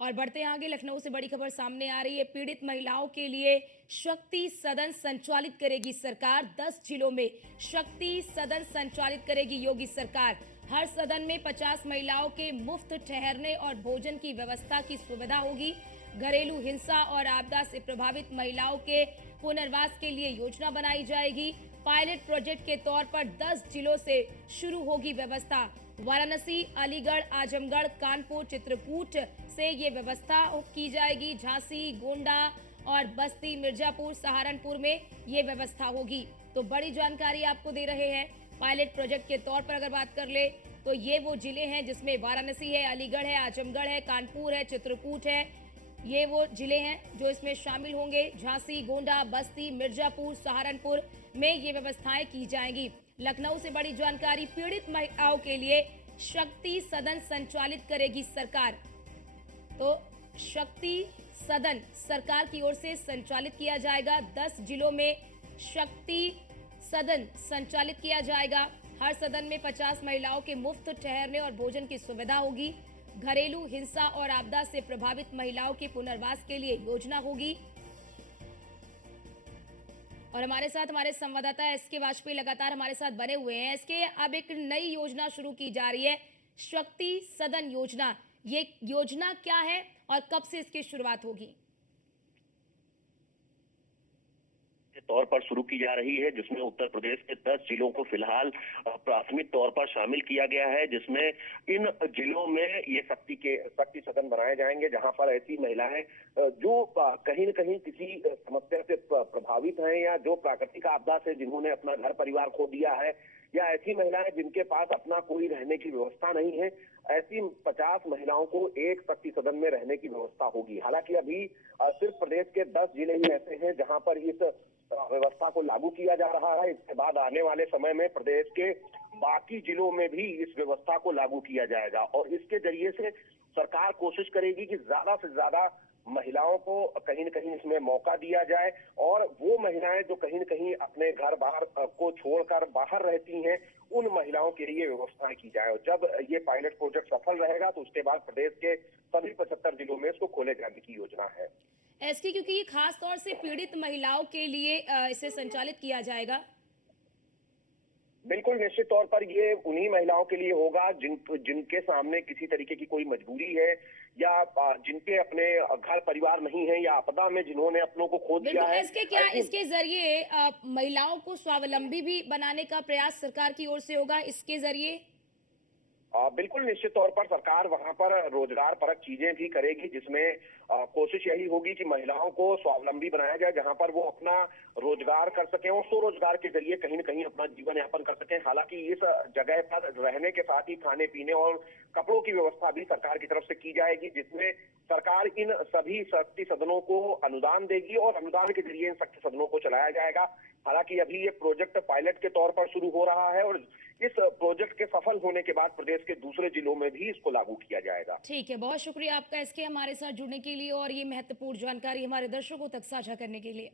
और बढ़ते हैं आगे, लखनऊ से बड़ी खबर सामने आ रही है। पीड़ित महिलाओं के लिए शक्ति सदन संचालित करेगी सरकार। 10 जिलों में शक्ति सदन संचालित करेगी योगी सरकार। हर सदन में 50 महिलाओं के मुफ्त ठहरने और भोजन की व्यवस्था की सुविधा होगी। घरेलू हिंसा और आपदा से प्रभावित महिलाओं के पुनर्वास के लिए योजना बनाई जाएगी। पायलट प्रोजेक्ट के तौर पर 10 जिलों से शुरू होगी व्यवस्था। वाराणसी, अलीगढ़, आजमगढ़, कानपुर, चित्रकूट से ये व्यवस्था की जाएगी। झांसी, गोंडा और बस्ती, मिर्जापुर, सहारनपुर में ये व्यवस्था होगी। तो बड़ी जानकारी आपको दे रहे हैं। पायलट प्रोजेक्ट के तौर पर अगर बात कर ले तो ये वो जिले हैं जिसमें वाराणसी है, अलीगढ़ है, आजमगढ़ है, कानपुर है, चित्रकूट है। ये वो जिले हैं जो इसमें शामिल होंगे। झांसी, गोंडा, बस्ती, मिर्जापुर, सहारनपुर में ये व्यवस्थाएं की जाएंगी। लखनऊ से बड़ी जानकारी, पीड़ित महिलाओं के लिए शक्ति सदन संचालित करेगी सरकार। तो शक्ति सदन सरकार की ओर से संचालित किया जाएगा। 10 जिलों में शक्ति सदन संचालित किया जाएगा। हर सदन में 50 महिलाओं के मुफ्त ठहरने और भोजन की सुविधा होगी। घरेलू हिंसा और आपदा से प्रभावित महिलाओं के पुनर्वास के लिए योजना होगी। और हमारे साथ हमारे संवाददाता एसके वाजपेयी लगातार हमारे साथ बने हुए हैं। एसके, अब एक नई योजना शुरू की जा रही है, शक्ति सदन योजना। ये योजना क्या है और कब से इसकी शुरुआत होगी? के तौर पर शुरू की जा रही है, जिसमें उत्तर प्रदेश के 10 जिलों को फिलहाल प्राथमिक तौर पर शामिल किया गया है, जिसमें इन जिलों में ये शक्ति सदन बनाए जाएंगे, जहां पर ऐसी महिलाएं जो कहीं न कहीं किसी समस्या से प्रभावित हैं या जो प्राकृतिक आपदा से जिन्होंने अपना घर परिवार खो दिया है, या ऐसी महिलाएं जिनके पास अपना कोई रहने की व्यवस्था नहीं है, ऐसी 50 महिलाओं को एक शक्ति सदन में रहने की व्यवस्था होगी। हालांकि अभी सिर्फ प्रदेश के 10 जिले ही ऐसे हैं जहां पर इस व्यवस्था को लागू किया जा रहा है। इसके बाद आने वाले समय में प्रदेश के बाकी जिलों में भी इस व्यवस्था को लागू किया जाएगा और इसके जरिए से सरकार कोशिश करेगी कि ज्यादा से ज्यादा महिलाओं को कहीं न कहीं इसमें मौका दिया जाए और वो महिलाएं जो कहीं न कहीं अपने घर बाहर को छोड़कर बाहर रहती हैं, उन महिलाओं के लिए व्यवस्थाएं की जाए। और जब ये पायलट प्रोजेक्ट सफल रहेगा तो उसके बाद प्रदेश के सभी 75 जिलों में इसको खोले जाने की योजना है। एसके, क्योंकि ये खास तौर से पीड़ित महिलाओं के लिए इसे संचालित किया जाएगा। बिल्कुल, निश्चित तौर पर ये उन्हीं महिलाओं के लिए होगा जिनके सामने किसी तरीके की कोई मजबूरी है या जिनके अपने घर परिवार नहीं है या आपदा में जिन्होंने अपनों को खो दिया है। इसके क्या इसके जरिए महिलाओं को स्वावलंबी भी बनाने का प्रयास सरकार की ओर से होगा इसके जरिए? बिल्कुल, निश्चित तौर पर सरकार वहां पर रोजगार परक चीजें भी करेगी, जिसमें कोशिश यही होगी कि महिलाओं को स्वावलंबी बनाया जाए, जहां पर वो अपना रोजगार कर सकें और स्वरोजगार के जरिए कहीं न कहीं अपना जीवन यापन कर सकें। हालांकि इस जगह पर रहने के साथ ही खाने पीने और कपड़ों की व्यवस्था भी सरकार की तरफ से की जाएगी, जिसमें सरकार इन सभी शक्ति सदनों को अनुदान देगी और अनुदान के जरिए इन शक्ति सदनों को चलाया जाएगा। हालांकि अभी ये प्रोजेक्ट पायलट के तौर पर शुरू हो रहा है और इस प्रोजेक्ट के सफल होने के बाद प्रदेश के दूसरे जिलों में भी इसको लागू किया जाएगा। ठीक है, बहुत शुक्रिया आपका इसके हमारे साथ जुड़ने के लिए और ये महत्वपूर्ण जानकारी हमारे दर्शकों तक साझा करने के लिए।